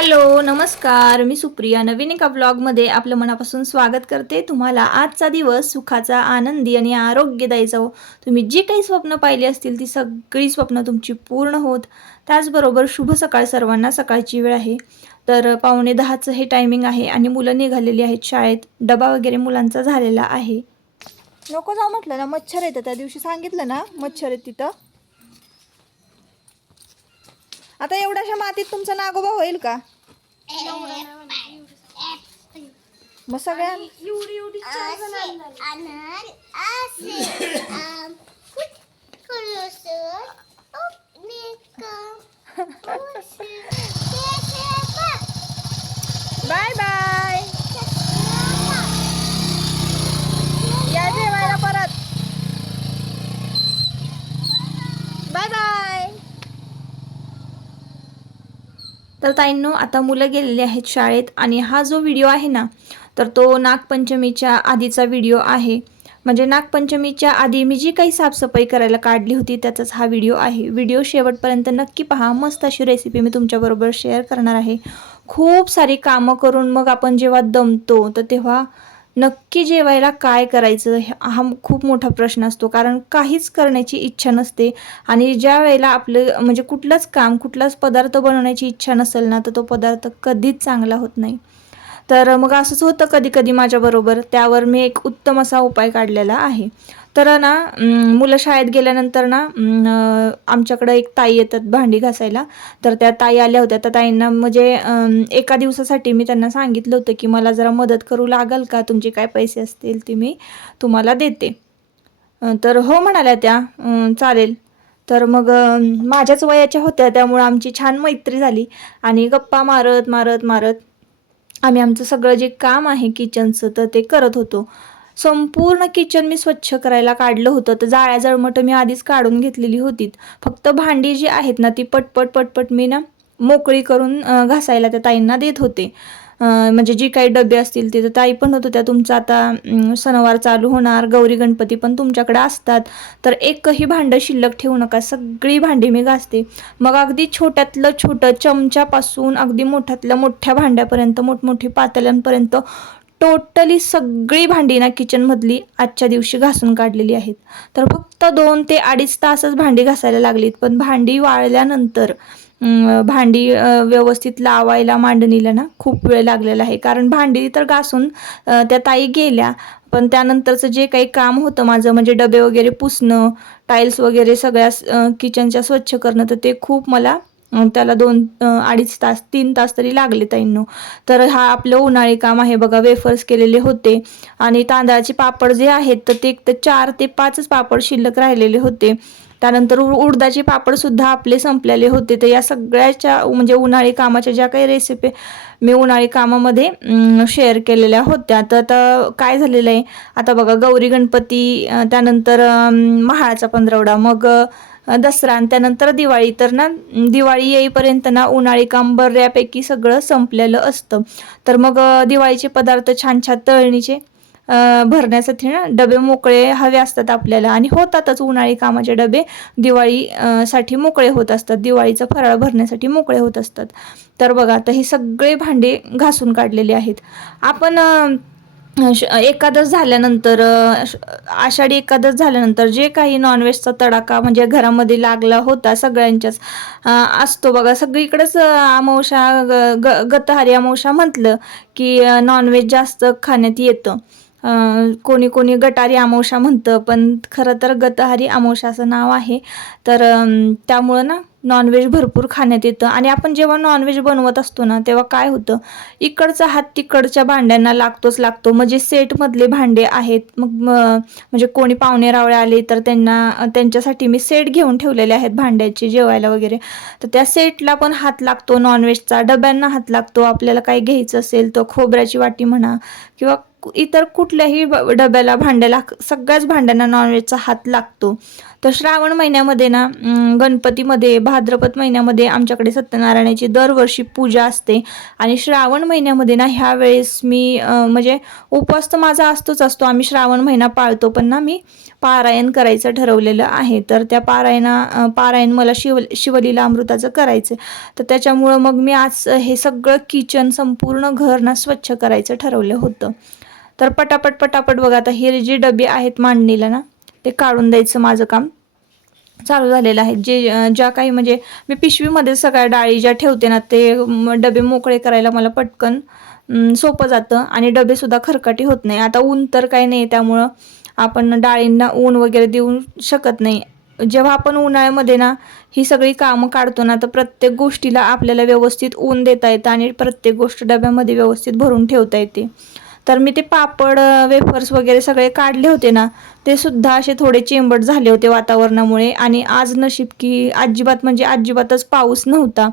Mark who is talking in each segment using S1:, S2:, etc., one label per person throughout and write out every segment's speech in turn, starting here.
S1: Hello नमस्कार. मी सुप्रिया. नवीन एका ब्लॉगमध्ये आपलं मनापासून स्वागत करते. तुम्हाला आजचा दिवस सुखाचा आनंदी आणि आरोग्यदायी जावो. तुम्ही जी काही स्वप्न पाहिली असतील ती सगळी स्वप्न तुमची पूर्ण होत. त्याचबरोबर शुभ सकाळ सर्वांना सकाळची वेळ आहे. तर पावणे दहाचं हे टायमिंग आहे आणि मुलं निघालेली आहेत शाळेत. डबा वगैरे मुलांचा झालेला आहे. नको जाऊ म्हटलं ना मच्छर येतं त्या दिवशी. सांगितलं ना मच्छर आहेत तिथं. आता एवढ्याशा मातीत तुमचा नागोबा होईल का? मग सगळ्या
S2: Anan, asin, um, kut, kulusur, up, nika, kusur, kesepak,
S1: bye bye या जेवायला परत बाय बाय तर ताईंनो आता मुलं गेलेली आहेत शाळेत आणि हा जो व्हिडिओ आहे ना तर तो नागपंचमीच्या आधीचा व्हिडिओ आहे. म्हणजे नागपंचमीच्या आधी मी जी काही साफसफाई करायला काढली होती त्याचाच हा व्हिडिओ आहे. व्हिडिओ शेवटपर्यंत नक्की पहा. मस्त अशी रेसिपी मी तुमच्याबरोबर शेअर करणार आहे. खूप सारी कामं करून मग आपण जेव्हा दमतो तर तेव्हा नक्की जेवायला काय करायचं हे- हा खूप मोठा प्रश्न असतो. कारण काहीच करण्याची इच्छा नसते. आणि ज्या वेळेला आपलं म्हणजे कुठलंच काम कुठलाच पदार्थ बनवण्याची इच्छा नसेल ना तर तो पदार्थ कधीच चांगला होत नाही. तर मग असंच होतं कधी कधी माझ्याबरोबर. त्यावर मी एक उत्तम असा उपाय काढलेला आहे. तर ना मुलं शाळेत गेल्यानंतर ना आमच्याकडं एक ताई येतात भांडी घासायला. तर त्या ताई आल्या होत्या. त्या ताईंना म्हणजे एका दिवसासाठी मी त्यांना सांगितलं होतं की मला जरा मदत करू लागल का? तुमचे काय पैसे असतील ते मी तुम्हाला देते. तर हो म्हणाल्या त्या. चालेल. तर मग माझ्याच वयाच्या होत्या. त्यामुळं आमची छान मैत्री झाली. आणि गप्पा मारत मारत मारत आम्ही आमचं सगळं जे काम आहे किचनचं तर ते करत होतो. संपूर्ण किचन मी स्वच्छ करायला काढलं होतं. तर जाळ्या जळमटं मी आधीच काढून घेतलेली होती. फक्त भांडी जी आहेत ना ती पटपट पटपट मी ना मोकळी करून घासायला त्या ताईंना देत होते. म्हणजे जी काही डबे असतील ते तर ताई पण होत होत्या तुमचं आता सणवार चालू होणार गौरी गणपती पण तुमच्याकडे असतात. तर एकही भांडं शिल्लक ठेवू नका सगळी भांडी मी घासते. मग अगदी छोट्यातलं छोटं चमच्यापासून अगदी मोठ्यातल्या मोठ्या भांड्यापर्यंत मोठमोठी पातळ्यांपर्यंत टोटली सगळी भांडी ना किचनमधली आजच्या दिवशी घासून काढलेली आहेत. तर फक्त दोन ते अडीच तासच भांडी घासायला लागलीत. पण भांडी वाळल्यानंतर भांडी व्यवस्थित लावायला मांडणीला ना खूप वेळ लागलेला आहे. कारण भांडी तर घासून त्या ताई गेल्या. पण त्यानंतरचं जे काही काम होतं माझं म्हणजे डबे वगैरे पुसणं टाईल्स वगैरे सगळ्या किचनच्या स्वच्छ करणं तर ते खूप मला त्याला दोन अडीच तास तीन तास तरी लागले ताईंनो. तर हा आपलं उन्हाळी काम आहे बघा वेफर्स केलेले होते. आणि तांदळाचे पापड जे आहेत तर ते एक तर चार ते पाचच पापड शिल्लक राहिलेले होते. त्यानंतर उ- उडदाचे पापड सुद्धा आपले संपलेले होते. तर या सगळ्याच्या म्हणजे उन्हाळी कामाच्या ज्या काही रेसिपी मी उन्हाळी कामामध्ये शेअर केलेल्या होत्या. तर आता काय झालेलं आहे? आता बघा गौरी गणपती त्यानंतर महाळाचा पंधरवडा. मग दसरा आणि त्यानंतर दिवाळी. तर ना दिवाळी येईपर्यंत ना उन्हाळी काम बऱ्यापैकी सगळं संपलेलं असतं. तर मग दिवाळीचे पदार्थ छान छान तळणीचे भरण्यासाठी ना डबे मोकळे हवे असतात आपल्याला. आणि होतातच उन्हाळी कामाचे डबे दिवाळी साठी मोकळे होत असतात. दिवाळीचा फराळ भरण्यासाठी मोकळे होत असतात. तर बघा आता हे सगळे भांडे घासून काढलेले आहेत. आपण एकादश झाल्यानंतर आषाढी एकादश झाल्यानंतर जे काही नॉनव्हेजचा तडाखा म्हणजे घरामध्ये लागला होता सगळ्यांच्याच असतो बघा. सगळीकडेच अमावशा ग- ग- गतहारी अमावशा म्हटलं की नॉनव्हेज जास्त खाण्यात येतं. कोणी कोणी गटारी आमोशा म्हणतं पण खरं तर गतहारी अमावस्या असं नाव आहे. तर त्यामुळं ना नॉनव्हेज भरपूर खाण्यात येतं. आणि आपण जेव्हा नॉनव्हेज बनवत असतो ना तेव्हा काय होतं? इकडचा हात तिकडच्या भांड्यांना लागतोच लागतो. म्हणजे सेटमधले भांडे आहेत. मग म्हणजे कोणी पाहुणे रावळे आले तर त्यांना त्यांच्यासाठी मी सेट घेऊन ठेवलेले आहेत भांड्याचे जेवायला वगैरे. तर त्या सेटला पण हात लागतो नॉनव्हेजचा डब्यांना हात लागतो. आपल्याला काही घ्यायचं असेल तर खोबऱ्याची वाटी म्हणा किंवा इतर कुठल्याही डब्याला भांड्याला सगळ्याच भांड्यांना नॉनव्हेजचा हात लागतो. तर श्रावण महिन्यामध्ये ना गणपतीमध्ये भाद्रपद महिन्यामध्ये आमच्याकडे सत्यनारायणाची दरवर्षी पूजा असते. आणि श्रावण महिन्यामध्ये ना ह्या वेळेस मी म्हणजे उपवास तर माझा असतोच असतो. आम्ही श्रावण महिना पाळतो पण ना मी पारायण करायचं ठरवलेलं आहे. तर त्या पारायणा पारायण मला शिव शिवलीला अमृताचं करायचं तर त्याच्यामुळं मग मी आज हे सगळं किचन संपूर्ण घर ना स्वच्छ करायचं ठरवलं होतं. तर पटापट पटापट बघा आता हे जे डबे आहेत मांडणीला ना ते काढून द्यायचं माझं काम. चालू झालेलं आहे. जे ज्या काही म्हणजे मी पिशवीमध्ये सगळ्या डाळी ज्या ठेवते ना ते डबे मोकळे करायला मला पटकन सोपं जातं आणि डबेसुद्धा खरकाटी होत नाही. आता ऊन तर काही नाही त्यामुळं आपण डाळींना ऊन वगैरे देऊ शकत नाही. जेव्हा आपण उन्हाळ्यामध्ये ना ही सगळी कामं काढतो ना तर प्रत्येक गोष्टीला आपल्याला व्यवस्थित ऊन देता येतं आणि प्रत्येक गोष्ट डब्यामध्ये व्यवस्थित भरून ठेवता येते. तर मी ते पापड वेफर्स वगैरे सगळे काढले होते ना ते सुद्धा असे थोडे चेंबट झाले होते वातावरणामुळे. आणि आज नशीब की अजिबात म्हणजे अजिबातच पाऊस नव्हता.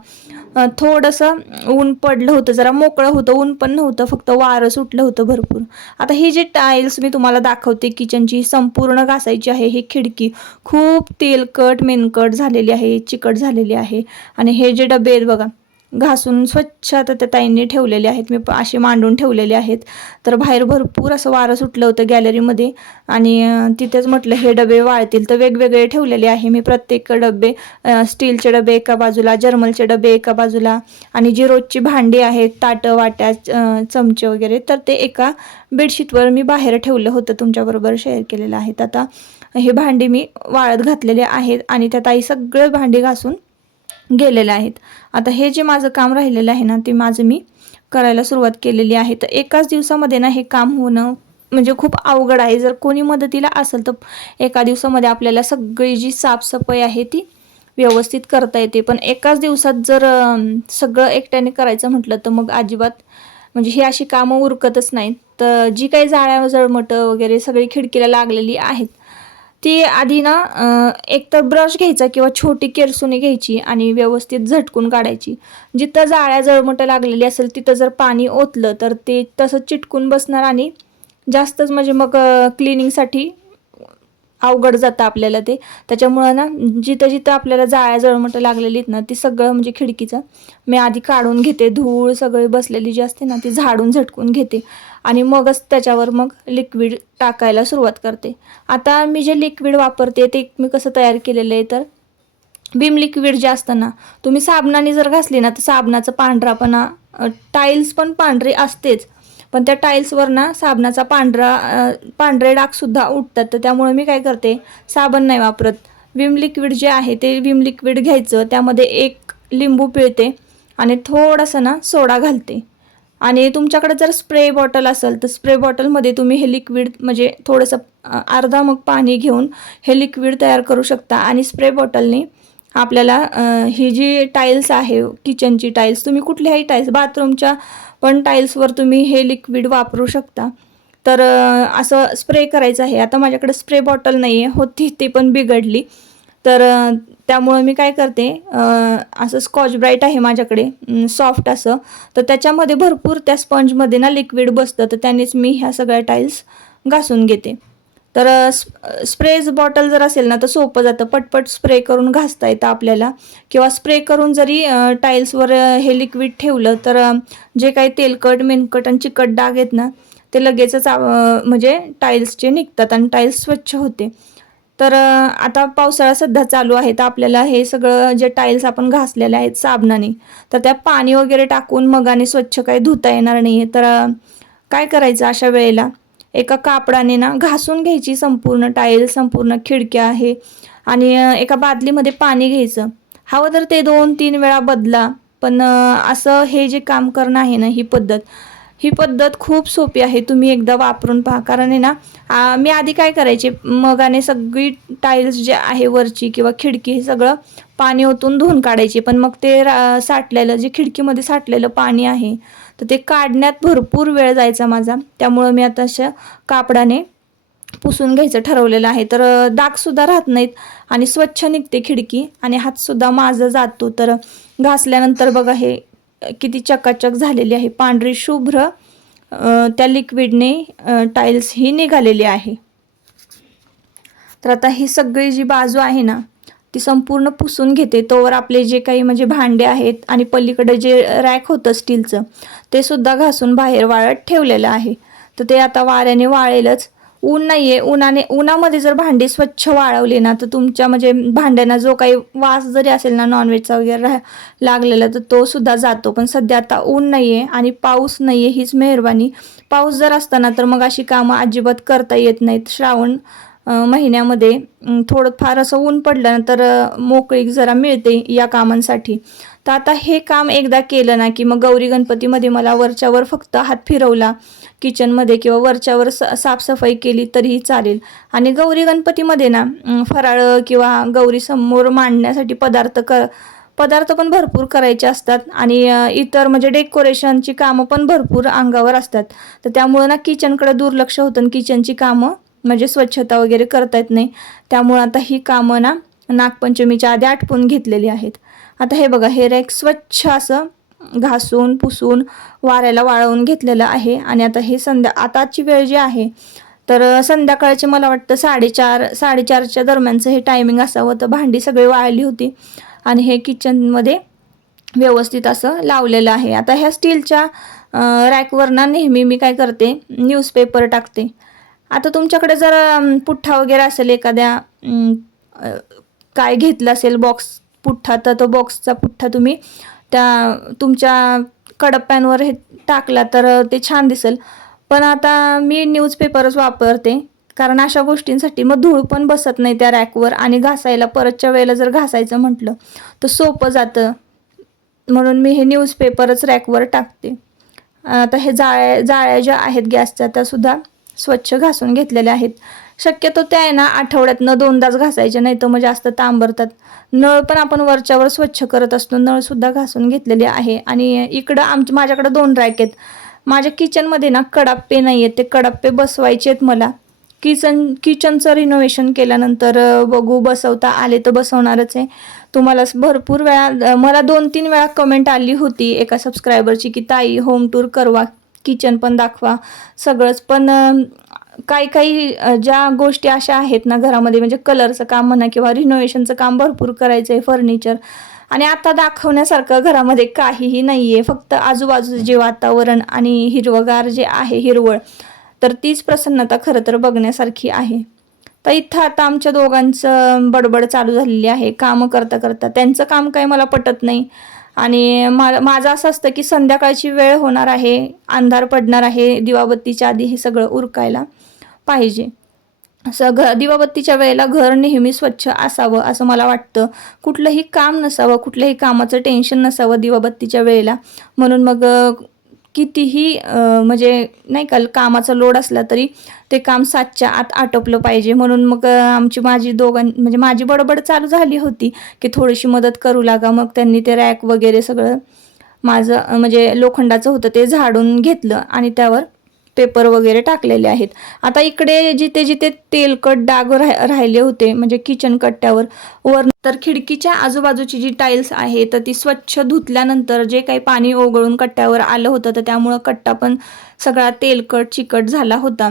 S1: थोडंसं ऊन पडलं होतं जरा मोकळं होतं ऊन पण नव्हतं फक्त वारं सुटलं होतं भरपूर. आता ही जी टाईल्स मी तुम्हाला दाखवते किचनची संपूर्ण घासायची आहे ही खिडकी. खूप तेलकट मेनकट झालेली आहे चिकट झालेली आहे. आणि हे जे डबे आहेत बघा घासून स्वच्छ आता त्या ताईंनी ठेवलेले आहेत. मी प- असे मांडून ठेवलेले आहेत. तर बाहेर भरपूर असं वारं सुटलं होतं गॅलरीमध्ये आणि तिथेच म्हटलं हे डबे वाळतील. तर वेगवेगळे ठेवलेले आहे. मी प्रत्येक डबे स्टीलचे डबे एका बाजूला जर्मलचे डबे एका बाजूला. आणि जी रोजची भांडी आहेत ताटं वाट्या चमचे वगैरे तर ते एका बेडशीटवर मी बाहेर ठेवलं होतं. तुमच्याबरोबर शेअर केलेलं आहे. आता हे भांडी मी वाळत घातलेले आहेत. आणि त्या ताई सगळे भांडी घासून गेलेले आहेत. आता हे जे माझं काम राहिलेलं आहे ना ते माझं मी करायला सुरुवात केलेली आहे. तर एकाच दिवसामध्ये ना हे काम होणं म्हणजे खूप अवघड आहे. जर कोणी मदतीला असेल तर एका दिवसामध्ये आपल्याला सगळी जी साफसफाई आहे ती व्यवस्थित करता येते. पण एकाच दिवसात जर सगळं एकट्याने करायचं म्हटलं तर मग अजिबात म्हणजे ही अशी कामं उरकतच नाहीत. तर जी काही जाळ्या जळमटं वगैरे सगळी खिडकीला लागलेली आहेत ती आधी ना एकतर एक तर ब्रश घ्यायचा किंवा छोटी केरसुनी घ्यायची आणि व्यवस्थित झटकून काढायची. जिथं जाळ्या जळमटं लागलेली असेल तिथं जर पाणी ओतलं तर ते तसं चिटकून बसणार आणि जास्तच म्हणजे मग क्लिनिंगसाठी अवघड जातं आपल्याला ते. त्याच्यामुळं ना जिथं जिथं आपल्याला जाळ्या जळमटं लागलेली आहेत ना ती सगळं म्हणजे खिडकीचं. मी आधी काढून घेते धूळ सगळी बसलेली जी असते ना ती झाडून झटकून घेते. आणि मगच त्याच्यावर मग लिक्विड टाकायला सुरुवात करते. आता मी जे लिक्विड वापरते ते मी कसं तयार केलेलं आहे तर बीम लिक्विड जे असतं ना तुम्ही साबणाने जर घासली ना तर साबणाचं पांढरापणा टाईल्स पण पांढरे असतेच. पण त्या टाईल्सवर ना साबणाचा पांढरा पांढरे डागसुद्धा उठतात तर त्यामुळे मी काय करते साबण नाही वापरत. विम लिक्विड जे आहे ते विम लिक्विड घ्यायचं. त्यामध्ये एक लिंबू पिळते आणि थोडासा ना सोडा घालते. आणि तुमच्याकडे जर स्प्रे बॉटल असेल तर स्प्रे बॉटलमध्ये तुम्ही हे लिक्विड म्हणजे थोडंसं अर्धा मग पाणी घेऊन हे लिक्विड तयार करू शकता. आणि स्प्रे बॉटलने आपल्याला ही जी टाईल्स आहे किचनची टाईल्स तुम्ही कुठल्याही टाईल्स बाथरूमच्या पण टाईल्सवर तुम्ही हे लिक्विड वापरू शकता. तर असं स्प्रे करायचं आहे. आता माझ्याकडे स्प्रे बॉटल नाही आहे होती ती पण बिघडली. तर त्यामुळं मी काय करते असं स्कॉच ब्राईट आहे माझ्याकडे. सॉफ्ट असं. तर त्याच्यामध्ये भरपूर त्या स्पंजमध्ये ना लिक्विड बसतं. तर त्यानेच मी ह्या सगळ्या टाईल्स घासून घेते. तर स्प्रेज बॉटल जर असेल ना तर सोपं जातं. पटपट स्प्रे करून घासता येतं आपल्याला. किंवा स्प्रे करून जरी टाईल्सवर हे लिक्विड ठेवलं तर जे काही तेलकट मेनकट आणि चिकट डाग आहेत ना ते लगेचच म्हणजे टाईल्सचे निघतात आणि टाईल्स स्वच्छ होते. तर आता पावसाळा सध्या चालू आहे तर आपल्याला हे सगळं जे टाईल्स आपण घासलेले आहेत साबणाने तर त्या पाणी वगैरे टाकून मगाने स्वच्छ काही धुता येणार नाही आहे तर काय करायचं अशा वेळेला? एका कापडाने ना घासून घ्यायची संपूर्ण टाईल संपूर्ण खिडक्या आहे. आणि एका बादलीमध्ये पाणी घ्यायचं. हवं तर ते दोन तीन वेळा बदला. पण असं हे जे काम करणं आहे ना ही पद्धत. ही पद्धत खूप सोपी आहे. तुम्ही एकदा वापरून पहा. कारण आहे ना आ, मी आधी काय करायचे? मगाने सगळी टाईल्स जे आहे वरची किंवा खिडकी हे सगळं पाणी ओतून धुवून काढायचे. पण मग ते रा- साठलेलं जे खिडकीमध्ये साठलेलं पाणी आहे तर ते काढण्यात भरपूर वेळ जायचा माझा. त्यामुळं मी आता अशा कापडाने पुसून घ्यायचं ठरवलेलं आहे. तर दागसुद्धा डागसुद्धा राहत नाहीत आणि स्वच्छ निघते खिडकी आणि हातसुद्धा माझा जातो. तर घासल्यानंतर बघा हे किती चकाचक झालेली आहे. पांढरी शुभ्र त्या लिक्विडने टाईल्स ही निघालेली आहे. तर आता ही सगळी जी बाजू आहे ना ती संपूर्ण पुसून घेते. तोवर आपले जे काही म्हणजे भांडे आहेत आणि पलीकडे जे रॅक होतं स्टीलचं ते सुद्धा घासून बाहेर वाळत ठेवलेलं आहे. तर ते आता वाऱ्याने वाळेलच. ऊन नाही आहे उन्हाने उन्हामध्ये जर भांडी स्वच्छ वाळवली ना तर तुमच्या म्हणजे भांड्यांना जो काही वास जरी असेल ना नॉनव्हेजचा वगैरे राह लागलेला तर तो सुद्धा जातो. पण सध्या आता ऊन नाही आहे आणि पाऊस नाही आहे हीच मेहरबानी. पाऊस जर असताना तर मग अशी कामं अजिबात करता येत नाहीत. श्रावण महिन्यामध्ये थोडंफार थोडं फार असं ऊन पडलं तर मोकळीक जरा मिळते या कामांसाठी. तर आता हे काम एकदा केलं ना की मग गौरी गणपतीमध्ये मला वरच्यावर फक्त हात फिरवला किचनमध्ये किंवा वरच्यावर स साफसफाई केली तरीही चालेल. आणि गौरी गणपतीमध्ये ना फराळ किंवा गौरी समोर मांडण्यासाठी पदार्थ क पदार्थ पण भरपूर करायचे असतात आणि इतर म्हणजे डेकोरेशनची कामं पण भरपूर अंगावर असतात. तर त्यामुळं ना किचनकडे दुर्लक्ष होतं आणि किचनची कामं म्हणजे स्वच्छता वगैरे करता येत नाही. त्यामुळं आता ही कामं ना नागपंचमीच्या आधी आटपून घेतलेली आहेत. आता हे बघा हे रॅक स्वच्छ असं घासून पुसून वाऱ्याला वाळवून घेतलेलं आहे. आणि आता हे संध्या आताची वेळ जी आहे तर संध्याकाळचे मला वाटतं साडेचार साडेचारच्या दरम्यानचं हे टायमिंग असावं. तर भांडी सगळी वाळली होती. आणि हे किचनमध्ये व्यवस्थित असं लावलेलं आहे. आता ह्या स्टीलच्या रॅकवर ना नेहमी मी काय करते न्यूजपेपर टाकते. आता तुमच्याकडे जर पुठ्ठा वगैरे असेल एखाद्या काय घेतलं असेल बॉक्स पुठ्ठा तर तो बॉक्सचा पुठ्ठा तुम्ही त्या तुमच्या कडप्प्यांवर हे टाकला तर ते छान दिसेल. पण आता मी न्यूजपेपरच वापरते कारण अशा गोष्टींसाठी मग धूळ पण बसत नाही त्या रॅकवर आणि घासायला परतच्या वेळेला जर घासायचं म्हटलं तर सोपं जातं. म्हणून मी हे न्यूजपेपरच रॅकवर टाकते. आता हे जाळ्या जाळ्या ज्या आहेत गॅसच्या त्यासुद्धा स्वच्छ घासून घेतलेले आहेत. शक्यतो त्या आहे ना आठवड्यातनं दोनदाच घासायच्या नाही तर मग जास्त तांबरतात. नळ पण आपण वरच्यावर स्वच्छ करत असतो नळसुद्धा घासून घेतलेले आहे. आणि इकडं आमच्या माझ्याकडं दोन रॅक आहेत. माझ्या किचनमध्ये ना कडाप्पे नाही आहेत ते कडाप्पे बसवायचे आहेत मला. किचन किचनचं रिनोव्हेशन केल्यानंतर बघू बसवता आले तर बसवणारच आहे. तुम्हाला भरपूर वेळा मला दोन तीन वेळा कमेंट आली होती एका सबस्क्रायबरची की ताई होम टूर करवा. किचन पण दाखवा. सगळंच. पण काही काही ज्या गोष्टी अशा आहेत ना घरामध्ये म्हणजे कलरचं काम म्हणा किंवा रिनोव्हेशनचं काम भरपूर करायचं आहे फर्निचर आणि आता दाखवण्यासारखं घरामध्ये काहीही नाही आहे फक्त आजूबाजूचं जे वातावरण आणि हिरवगार जे आहे हिरवळ तर तीच प्रसन्नता खरं तर बघण्यासारखी आहे. तर इथं आता आमच्या दोघांचं बडबड चालू झालेली आहे. कामं करता करता त्यांचं काम काही मला पटत नाही. आणि मा माझं असं असतं की संध्याकाळची वेळ होणार आहे अंधार पडणार आहे दिवाबत्तीच्या आधी हे सगळं उरकायला पाहिजे. असं घ दिवाबत्तीच्या वेळेला घर नेहमी स्वच्छ असावं असं मला वाटतं. कुठलंही काम नसावं कुठल्याही कामाचं टेन्शन नसावं दिवाबत्तीच्या वेळेला. म्हणून मग कितीही म्हणजे नाही का कामाचा लोड असला तरी ते काम सातच्या आत आटोपलं पाहिजे. म्हणून मग आमची माझी दोघां म्हणजे माझी बडबड चालू झाली होती की थोडीशी मदत करू लागा. मग त्यांनी ते रॅक वगैरे सगळं माझं म्हणजे लोखंडाचं होतं ते झाडून घेतलं आणि त्यावर पेपर वगैरे टाकलेले आहेत. आता इकडे जिथे जिथे तेलकट डाग राह राहिले होते म्हणजे किचन कट्ट्यावर वर तर खिडकीच्या आजूबाजूची जी टाईल्स आहे तर ती स्वच्छ धुतल्यानंतर जे काही पाणी ओघळून कट्ट्यावर आलं होतं तर त्यामुळं कट्टा पण सगळा तेलकट चिकट झाला होता.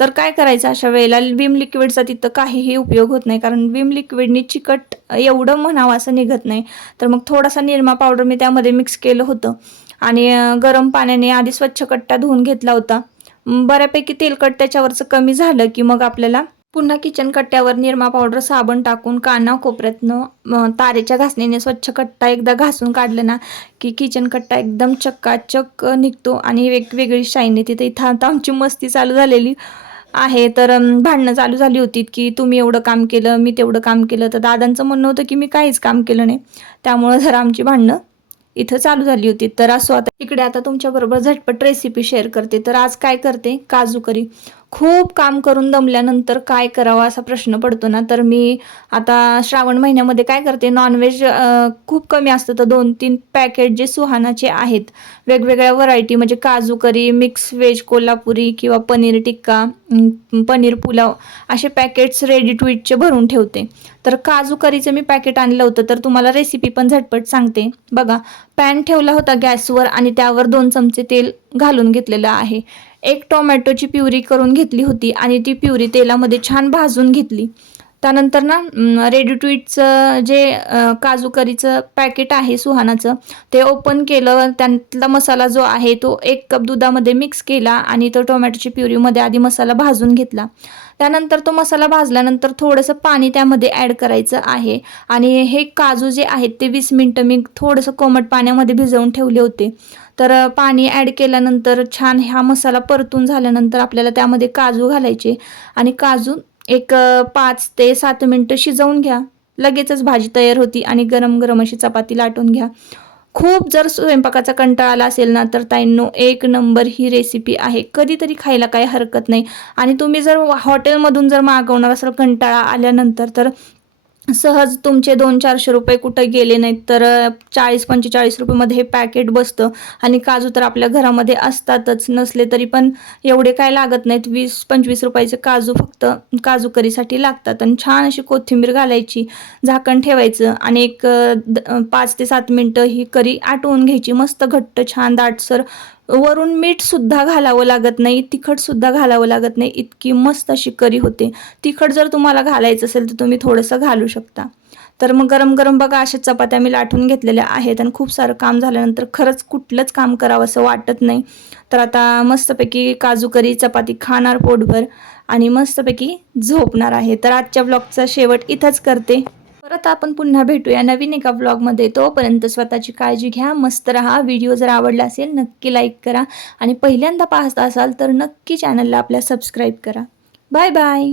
S1: तर काय करायचं अशा वेळेला? विम लिक्विडचा तिथं काहीही उपयोग होत नाही कारण विम लिक्विडनी चिकट एवढं म्हणावं असं निघत नाही. तर मग थोडासा निरमा पावडर मी त्यामध्ये मिक्स केलं होतं. आणि गरम पाण्याने आधी स्वच्छ कट्टा धुवून घेतला होता. बऱ्यापैकी तेलकट त्याच्यावरचं कमी झालं की मग आपल्याला पुन्हा किचन कट्ट्यावर निरमा पावडर साबण टाकून काना कोपऱ्यातनं तारेच्या घासणीने स्वच्छ कट्टा एकदा घासून काढलं ना की किचन कट्टा एकदम चक्काचक निघतो आणि वेगवेगळी शाईन येते. तर इथं आता आमची मस्ती चालू झालेली आहे. तर भांडणं चालू झाली होती की तुम्ही एवढं काम केलं मी तेवढं काम केलं. तर दादांचं म्हणणं होतं की मी काहीच काम केलं नाही. त्यामुळं जरा आमची भांडणं इथं चालू झाली होती. तर असो आता इकडे आता तुमच्याबरोबर झटपट रेसिपी शेअर करते. तर आज काय करते? काजू करी खूप काम करून दमल्यानंतर काय करावं असा प्रश्न पडतो ना तर मी आता श्रावण महिन्यामध्ये काय करते नॉनव्हेज खूप कमी असतं. तर दोन तीन पॅकेट जे सुहानाचे आहेत वेगवेगळ्या व्हरायटी म्हणजे काजू करी मिक्स व्हेज कोल्हापुरी किंवा पनीर टिक्का पनीर पुलाव असे पॅकेट्स रेडी टू इटचे भरून ठेवते. तर काजू करीचं मी पॅकेट आणलं होतं तर तुम्हाला रेसिपी पण झटपट सांगते. बघा पॅन ठेवला होता गॅसवर आणि त्यावर दोन चमचे तेल घालून घेतलेलं आहे. एक टोमॅटोची प्युरी करून घेतली होती आणि ती प्युरी तेलामध्ये छान भाजून घेतली. त्यानंतर ना रेडी टू इटचं जे काजू करीचं पॅकेट आहे सुहानाचं ते ओपन केलं. त्यातला मसाला जो आहे तो एक कप दुधामध्ये मिक्स केला आणि तो टोमॅटोची प्युरीमध्ये आधी मसाला भाजून घेतला. त्यानंतर तो मसाला भाजल्यानंतर थोडंसं पाणी त्यामध्ये ॲड करायचं आहे. आणि हे काजू जे आहेत ते वीस मिनटं मी थोडंसं कोमट पाण्यामध्ये भिजवून ठेवले होते. तर पाणी ॲड केल्यानंतर छान हा मसाला परतून झाल्यानंतर आपल्याला त्यामध्ये काजू घालायचे आणि काजू एक पाच ते सात मिनटं शिजवून घ्या. लगेचच भाजी तयार होती आणि गरम गरम अशी चपाती लाटून घ्या. खूप जर स्वयंपाकाचा कंटाळा आला असेल ना तर ताईंनो एक नंबर ही रेसिपी आहे. कधीतरी खायला काही हरकत नाही. आणि तुम्ही जर हॉटेलमधून जर मागवणार असाल कंटाळा आल्यानंतर तर सहज तुमचे दोन चारशे रुपये कुठं गेले नाहीत तर चाळीस पंचेचाळीस रुपयेमध्ये हे पॅकेट बसतं. आणि काजू तर आपल्या घरामध्ये असतातच नसले तरी पण एवढे काय लागत नाहीत. वीस पंचवीस रुपयाचे काजू फक्त काजू करीसाठी लागतात. आणि छान अशी कोथिंबीर घालायची झाकण ठेवायचं आणि एक द- पाच ते सात मिनटं ही करी आटवून घ्यायची. मस्त घट्ट छान दाटसर वरून मीठ सुद्धा घालावं लागत नाही तिखट सुद्धा घालावं लागत नाही इतकी मस्त अशी करी होते. तिखट जर तुम्हाला घालायचं असेल तर तुम्ही थोडंसं घालू शकता. तर मग गरम गरम बघा अशा चपात्या मी लाटून घेतलेल्या आहेत आणि खूप सारं काम झाल्यानंतर खरंच कुठलंच काम करावं असं वाटत नाही. तर आता मस्तपैकी काजू करी चपाती खाणार पोटभर आणि मस्तपैकी झोपणार आहे. तर आजच्या ब्लॉगचा शेवट इथंच करते. परत आपण पुन्हा भेटूया नवीन एका ब्लॉगमध्ये तोपर्यंत स्वतःची काळजी घ्या मस्त राहा. व्हिडिओ जर आवडला असेल नक्की लाईक करा. आणि पहिल्यांदा पाहत असाल तर नक्की चॅनलला आपल्या सबस्क्राईब करा. Bye bye